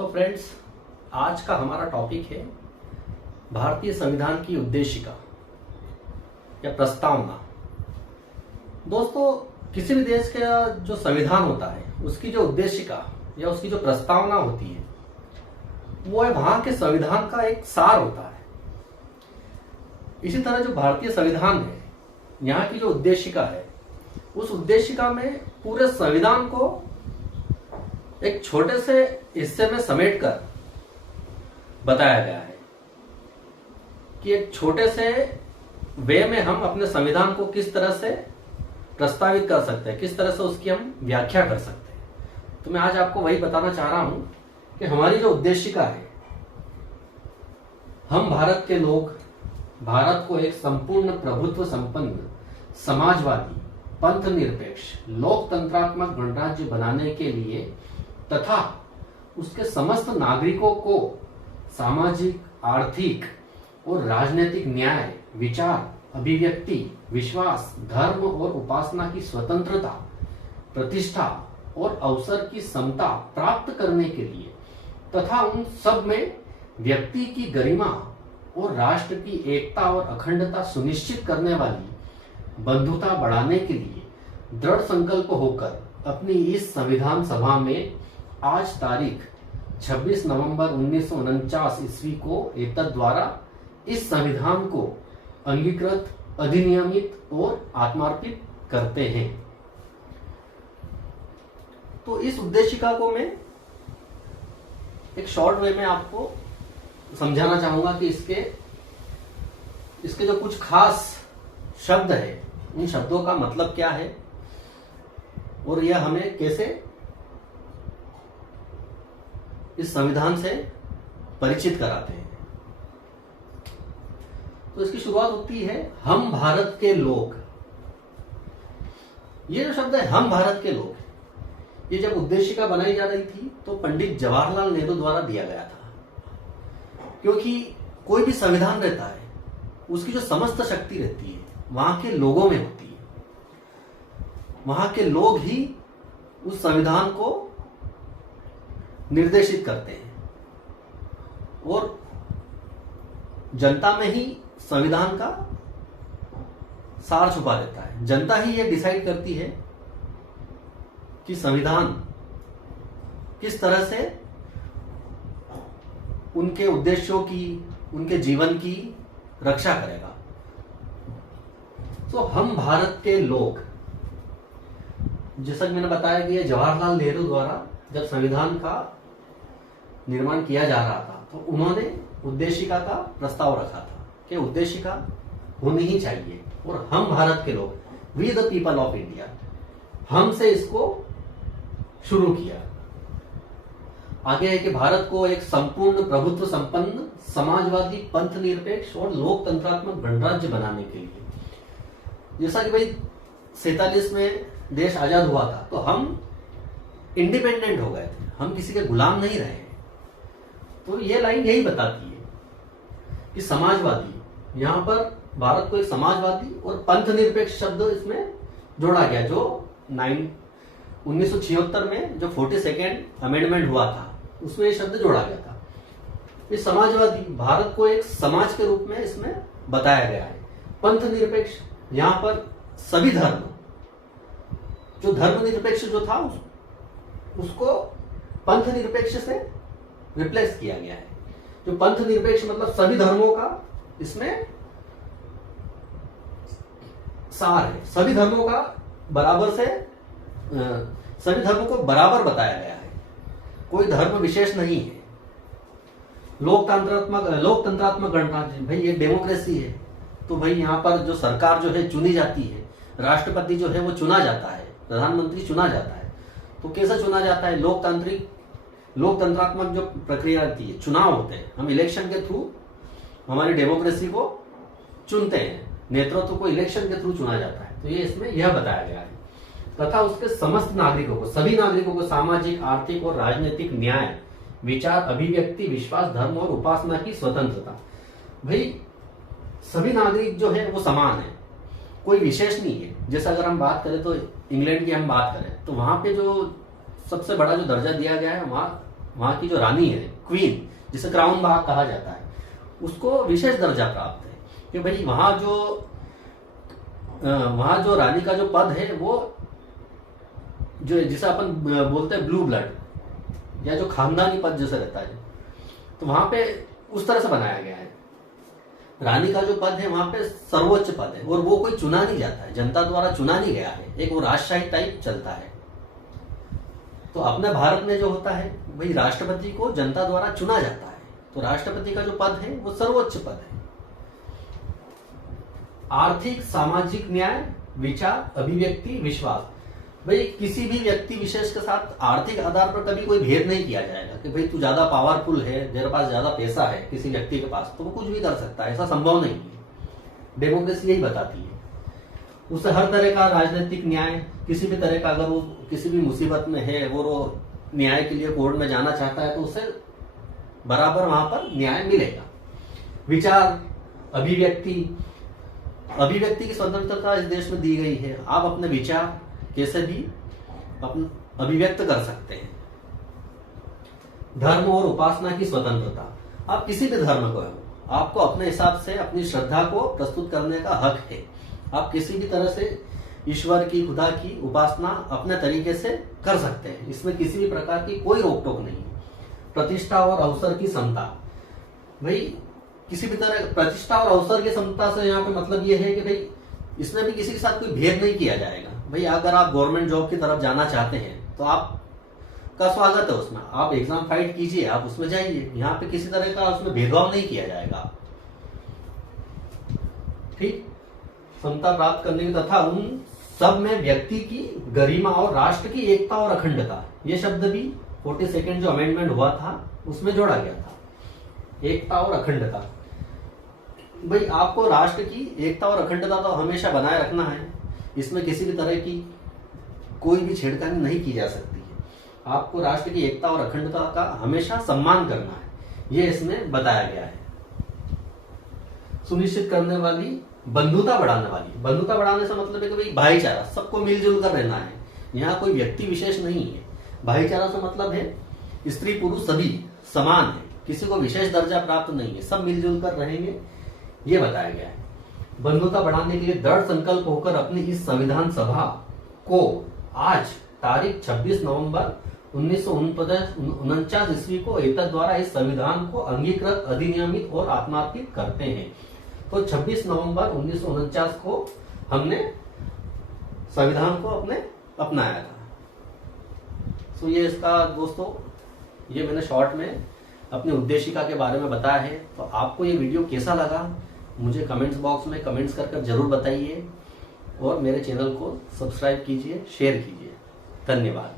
So friends, आज का हमारा टॉपिक है भारतीय संविधान की उद्देशिका या प्रस्तावना। दोस्तों, किसी भी देश का जो संविधान होता है उसकी जो उद्देशिका या उसकी जो प्रस्तावना होती है वो है वहां के संविधान का एक सार होता है। इसी तरह जो भारतीय संविधान है, यहाँ की जो उद्देशिका है, उस उद्देशिका में पूरे संविधान को एक छोटे से हिस्से में समेटकर बताया गया है कि एक छोटे से वे में हम अपने संविधान को किस तरह से प्रस्तावित कर सकते हैं, किस तरह से उसकी हम व्याख्या कर सकते हैं। तो मैं आज आपको वही बताना चाह रहा हूं कि हमारी जो उद्देशिका है, हम भारत के लोग भारत को एक संपूर्ण प्रभुत्व संपन्न समाजवादी पंथ निरपेक्ष लोकतंत्रात्मक गणराज्य बनाने के लिए तथा उसके समस्त नागरिकों को सामाजिक, आर्थिक और राजनीतिक न्याय, विचार, अभिव्यक्ति, विश्वास, धर्म और उपासना की स्वतंत्रता, प्रतिष्ठा और अवसर की समता प्राप्त करने के लिए तथा उन सब में व्यक्ति की गरिमा और राष्ट्र की एकता और अखंडता सुनिश्चित करने वाली बंधुता बढ़ाने के लिए दृढ़ संकल्प होकर अपनी इस संविधान सभा में आज तारीख 26 नवंबर 1949 ईस्वी को एतद द्वारा इस संविधान को अंगीकृत, अधिनियमित और आत्मार्पित करते हैं। तो इस उद्देशिका को मैं एक शॉर्ट वे में आपको समझाना चाहूंगा कि इसके जो कुछ खास शब्द है, उन शब्दों का मतलब क्या है और यह हमें कैसे इस संविधान से परिचित कराते हैं। तो इसकी शुरुआत होती है हम भारत के लोग। ये जो शब्द है हम भारत के लोग, ये जब उद्देशिका बनाई जा रही थी तो पंडित जवाहरलाल नेहरू द्वारा दिया गया था। क्योंकि कोई भी संविधान रहता है, उसकी जो समस्त शक्ति रहती है वहां के लोगों में होती है। वहां के लोग ही उस संविधान को निर्देशित करते हैं और जनता में ही संविधान का सार छुपा रहता है। जनता ही ये डिसाइड करती है कि संविधान किस तरह से उनके उद्देश्यों की, उनके जीवन की रक्षा करेगा। तो हम भारत के लोग, जैसा कि मैंने बताया कि जवाहरलाल नेहरू द्वारा जब संविधान का निर्माण किया जा रहा था तो उन्होंने उद्देशिका का प्रस्ताव रखा था कि उद्देशिका होनी ही चाहिए और हम भारत के लोग, we the people of India, हमसे इसको शुरू किया। आगे है कि भारत को एक संपूर्ण प्रभुत्व संपन्न समाजवादी पंथ निरपेक्ष और लोकतंत्रात्मक गणराज्य बनाने के लिए, जैसा कि भाई 47 में देश आजाद हुआ था तो हम इंडिपेंडेंट हो गए थे, हम किसी के गुलाम नहीं रहे। तो ये लाइन यही बताती है कि समाजवादी, यहां पर भारत को एक समाजवादी और पंथ निरपेक्ष शब्द इसमें जोड़ा गया, जो 1976 में जो 42nd अमेंडमेंट हुआ था उसमें ये शब्द जोड़ा गया था। इस समाजवादी भारत को एक समाज के रूप में इसमें बताया गया है। पंथ निरपेक्ष, यहां पर सभी धर्म, जो धर्म निरपेक्ष जो था उसको पंथ निरपेक्ष से रिप्लेस किया गया है। जो पंथ निरपेक्ष मतलब सभी धर्मों का इसमें सार है, सभी धर्मों का बराबर से, सभी धर्मों को बराबर बताया गया है, कोई धर्म विशेष नहीं है। लोकतंत्रात्मक गणराज्य, भाई ये डेमोक्रेसी है, तो भाई यहाँ पर जो सरकार जो है चुनी जाती है, राष्ट्रपति जो है वो चुना जाता है, प्रधानमंत्री चुना जाता है। तो कैसे चुना जाता है? लोकतंत्रात्मक जो प्रक्रिया रहती है, चुनाव होते हैं, हम इलेक्शन के थ्रू हमारी डेमोक्रेसी को चुनते हैं, नेतृत्व को इलेक्शन के थ्रू चुना जाता है। तो ये इसमें यह बताया गया है तथा उसके समस्त नागरिकों को, सभी नागरिकों को सामाजिक, आर्थिक और राजनीतिक न्याय, विचार, अभिव्यक्ति, विश्वास, धर्म और उपासना की स्वतंत्रता। भाई सभी नागरिक जो है वो समान है, कोई विशेष नहीं है। जैसे अगर हम बात करें तो इंग्लैंड की हम बात करें तो वहां पे जो सबसे बड़ा जो दर्जा दिया गया है वहां की जो रानी है, क्वीन, जिसे क्राउन बाग कहा जाता है, उसको विशेष दर्जा प्राप्त है कि भाई वहां जो रानी का जो पद है वो जो जिसे अपन बोलते हैं ब्लू ब्लड या जो खानदानी पद जैसे रहता है, तो वहां पे उस तरह से बनाया गया है। रानी का जो पद है वहां पे सर्वोच्च पद है और वो कोई चुना नहीं जाता है, जनता द्वारा चुना नहीं गया है, एक वो राजशाही टाइप चलता है। तो अपने भारत में जो होता है वही राष्ट्रपति को जनता द्वारा चुना जाता है, तो राष्ट्रपति का जो पद है वो सर्वोच्च पद है। आर्थिक सामाजिक न्याय, विचार, अभिव्यक्ति, विश्वास। भाई किसी भी व्यक्ति विशेष के साथ आर्थिक आधार पर कभी कोई भेद नहीं किया जाएगा कि भाई तू ज्यादा पावरफुल है, तेरे पास ज्यादा पैसा है किसी व्यक्ति के पास तो वो कुछ भी कर सकता है, ऐसा संभव नहीं है। डेमोक्रेसी यही बताती है। उसे हर तरह का राजनीतिक न्याय, किसी भी तरह का अगर वो किसी भी मुसीबत में है, वो न्याय के लिए कोर्ट में जाना चाहता है तो उसे बराबर वहां पर न्याय मिलेगा। विचार, अभिव्यक्ति की स्वतंत्रता इस देश में दी गई है। आप अपने विचार कैसे भी अभिव्यक्त कर सकते हैं। धर्म और उपासना की स्वतंत्रता, आप किसी भी धर्म को हो, आपको अपने हिसाब से अपनी श्रद्धा को प्रस्तुत करने का हक है। आप किसी भी तरह से ईश्वर की, खुदा की उपासना अपने तरीके से कर सकते हैं, इसमें किसी भी प्रकार की कोई रोक टोक नहीं है। प्रतिष्ठा और अवसर की समता, भाई किसी भी तरह प्रतिष्ठा और अवसर की समता से यहाँ पे मतलब ये है कि भाई इसमें भी किसी के साथ कोई भेद नहीं किया जाएगा। भाई अगर आप गवर्नमेंट जॉब की तरफ जाना चाहते हैं तो आपका स्वागत है उसमें, आप एग्जाम फाइट कीजिए, आप उसमें जाइए, यहाँ पे किसी तरह का उसमें भेदभाव नहीं किया जाएगा। ठीक, समता प्राप्त करने की तथा उन सब में व्यक्ति की गरिमा और राष्ट्र की एकता और अखंडता, ये शब्द भी 42nd जो अमेंडमेंट हुआ था उसमें जोड़ा गया था, एकता और अखंडता। भाई आपको राष्ट्र की एकता और अखंडता तो हमेशा बनाए रखना है, इसमें किसी भी तरह की कोई भी छेड़खानी नहीं की जा सकती है। आपको राष्ट्र की एकता और अखंडता का हमेशा सम्मान करना है, ये इसमें बताया गया है। सुनिश्चित करने वाली, बंधुता बढ़ाने वाली। बंधुता बढ़ाने से मतलब है कि भाई भाईचारा, सबको मिलजुल कर रहना है, यहाँ कोई व्यक्ति विशेष नहीं है। भाईचारा से मतलब है स्त्री पुरुष सभी समान है, किसी को विशेष दर्जा प्राप्त नहीं है, सब मिलजुल कर रहेंगे, ये बताया गया है। बंधुता बढ़ाने के लिए दृढ़ संकल्प होकर अपनी इस संविधान सभा को आज तारीख 26 नवंबर 1949 ईस्वी को एतद द्वारा इस संविधान को अंगीकृत, अधिनियमित और आत्मार्पित करते हैं। तो 26 नवंबर 1949 को हमने संविधान को अपने अपनाया था। तो ये इसका दोस्तों, ये मैंने शॉर्ट में अपनी उद्देशिका के बारे में बताया है। तो आपको ये वीडियो कैसा लगा मुझे कमेंट्स बॉक्स में कमेंट्स कर जरूर बताइए और मेरे चैनल को सब्सक्राइब कीजिए, शेयर कीजिए। धन्यवाद।